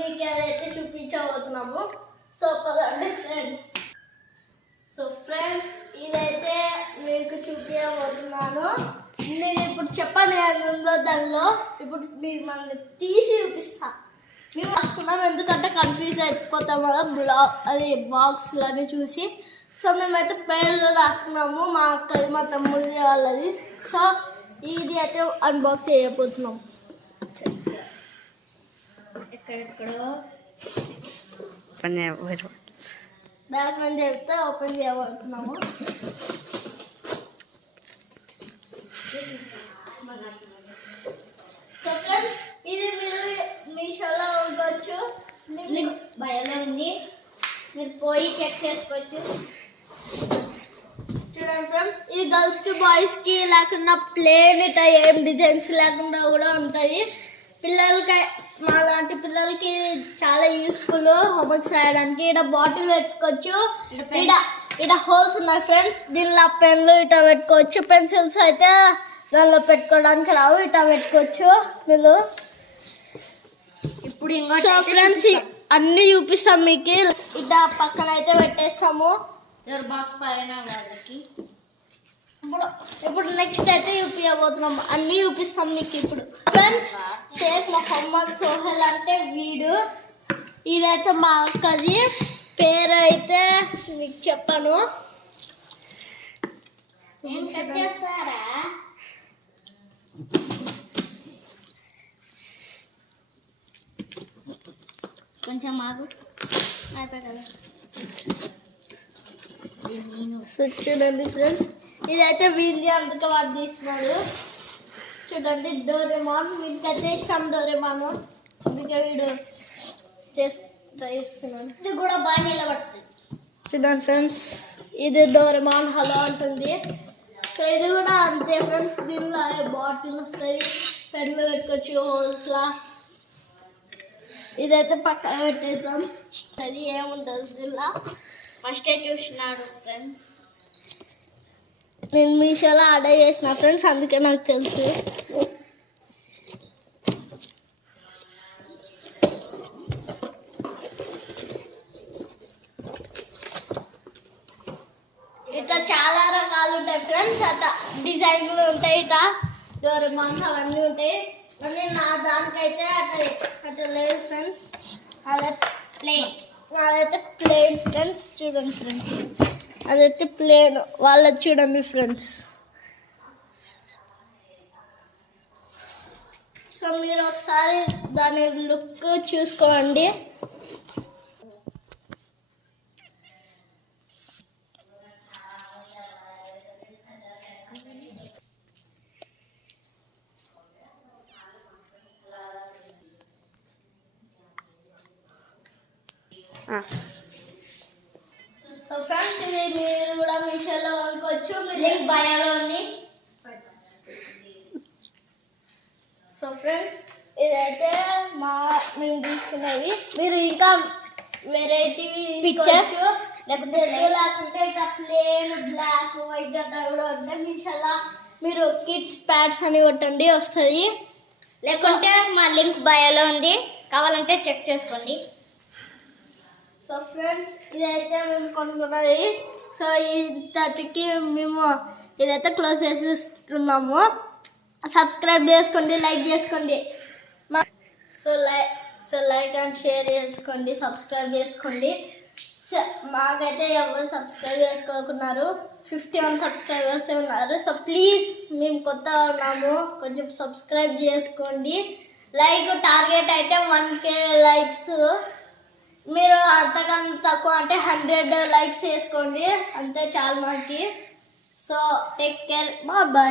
మీకు అదైతే చూపించబోతున్నాము. సో పదండి ఫ్రెండ్స్. సో ఫ్రెండ్స్ ఇదైతే మీకు చూపించబోతున్నాను. నేను ఇప్పుడు చెప్పండి ఏముందో దానిలో. ఇప్పుడు మీకు మనల్ని తీసి చూపిస్తా. మేము రాసుకున్నాం ఎందుకంటే కన్ఫ్యూజ్ అయిపోతాం కదా అది బాక్స్లని చూసి. సో మేమైతే పేర్లు రాసుకున్నాము, మా అక్కది మా తమ్ముడిది వాళ్ళది. సో ఇది అయితే అన్బాక్స్ చేయబోతున్నాం. ఎక్కడెక్కడో బ్యాగ్ నుంచి చెప్తే ఓపెన్ చేయబోతున్నాము. సో ఫ్రెండ్స్ ఇది మీరు మీషోలో కొనుక్కోవచ్చు, లింక్ బయోలో ఉంది, మీరు పోయి చెక్ చేసుకోవచ్చు. చూడండి ఫ్రెండ్స్ ఇది గర్ల్స్కి బాయ్స్కి లేకుండా ప్లేన్ ఇట్లా ఏం డిజైన్స్ లేకుండా కూడా ఉంటుంది. పిల్లలకి మా లాంటి పిల్లలకి చాలా యూస్ఫుల్ హోంవర్క్స్ రాయడానికి. ఇక్కడ బాటిల్ పెట్టుకోవచ్చు, ఇక్కడ హోల్స్ ఉన్నాయి ఫ్రెండ్స్. దీనిలో పెన్లు ఇట్లా పెట్టుకోవచ్చు, పెన్సిల్స్ అయితే దానిలో పెట్టుకోవడానికి రావు, ఇట్లా పెట్టుకోవచ్చు మీరు. ఇప్పుడు సో ఫ్రెండ్స్ అన్నీ చూపిస్తాం మీకు. ఇట్లా పక్కన అయితే పెట్టేస్తాము బాక్స్ పైన వాళ్ళకి. ఇప్పుడు నెక్స్ట్ అయితే చూపించబోతున్నాం, అన్నీ చూపిస్తాం మీకు ఇప్పుడు. ఫ్రెండ్స్ షేక్ మొహమ్మద్ సోహెల్ అంటే వీడు. ఇదైతే మా అక్కది, పేరు అయితే మీకు చెప్పాను. చేస్తారా కొంచెం మాకు కదా. సో చూడండి ఫ్రెండ్స్ ఇదైతే వీంది, అందుకే వాడు తీస్తున్నాడు. చూడండి డోరేమాన్, వీడికైతే ఇష్టం డోరేమాన్, అందుకే వీడు చేస్తున్నాడు. ఇది కూడా బాగా నిలబడుతుంది. చూడండి ఫ్రెండ్స్ ఇది డోరేమాన్ హలో అంటుంది. సో ఇది కూడా అంతే ఫ్రెండ్స్. దీనిలో బాటిల్ వస్తుంది, పెన్లు పెట్టుకోవచ్చు హోల్స్లా. ఇదైతే పక్కన పెట్టేద్దాం, అది ఏముండదు దీనిలో. ఫస్టే చూసినాడు ఫ్రెండ్స్, నేను మీషోలో ఆర్డర్ చేసిన ఫ్రెండ్స్, అందుకే నాకు తెలుసు. ఇట్లా చాలా రకాలు ఉంటాయి ఫ్రెండ్స్, అట్లా డిజైన్లు ఉంటాయి, ఇట్లా డోరేమాన్స్ అవన్నీ ఉంటాయి. కానీ నా దానికైతే అట్లా లేదు ఫ్రెండ్స్, అదైతే ప్లేన్ ఫ్రెండ్స్. చూడండి ఫ్రెండ్స్ అదైతే ప్లేన్, వాళ్ళది చూడండి ఫ్రెండ్స్. సో మీరు ఒకసారి దాని లుక్ చూసుకోండి. సో ఫ్రెండ్స్ ఇది మీరు కూడా మీషోలో కొనుక్కోవచ్చు, లింక్ బయోలో ఉంది. సో ఫ్రెండ్స్ ఇదైతే మేము తీసుకునేవి. మీరు ఇంకా వెరైటీవి తీసుకోవచ్చు, లేకపోతే లేకుంటే ఇట్లా ప్లేన్ బ్లాక్ వైట్ అట్లా కూడా ఉంటాయి. మీషోలో మీరు కిడ్స్ ప్యాడ్స్ అని కొట్టండి వస్తుంది, లేకుంటే మా లింక్ బయోలో ఉంది, కావాలంటే చెక్ చేసుకోండి. సో ఫ్రెండ్స్ ఇదైతే మేము కొనుక్కున్నది. సో ఇంతటికి మేము ఇదైతే క్లోజ్ చేసేస్తున్నాము. సబ్స్క్రైబ్ చేసుకోండి, లైక్ చేసుకోండి. సో లైక్ అండ్ షేర్ చేసుకోండి, సబ్స్క్రైబ్ చేసుకోండి. సో మాకైతే ఎవరు సబ్స్క్రైబ్ చేసుకోకున్నారు, 51 సబ్స్క్రైబర్స్ ఉన్నారు. సో ప్లీజ్ మేము కొత్తగా ఉన్నాము, కొంచెం సబ్స్క్రైబ్ చేసుకోండి. లైక్ టార్గెట్ అయితే 1K లైక్స్. మీరు అంతకన్నా తక్కువ అంటే 100 లైక్స్ వేసుకోండి, అంతే చాలు మాకి. So take care, bye.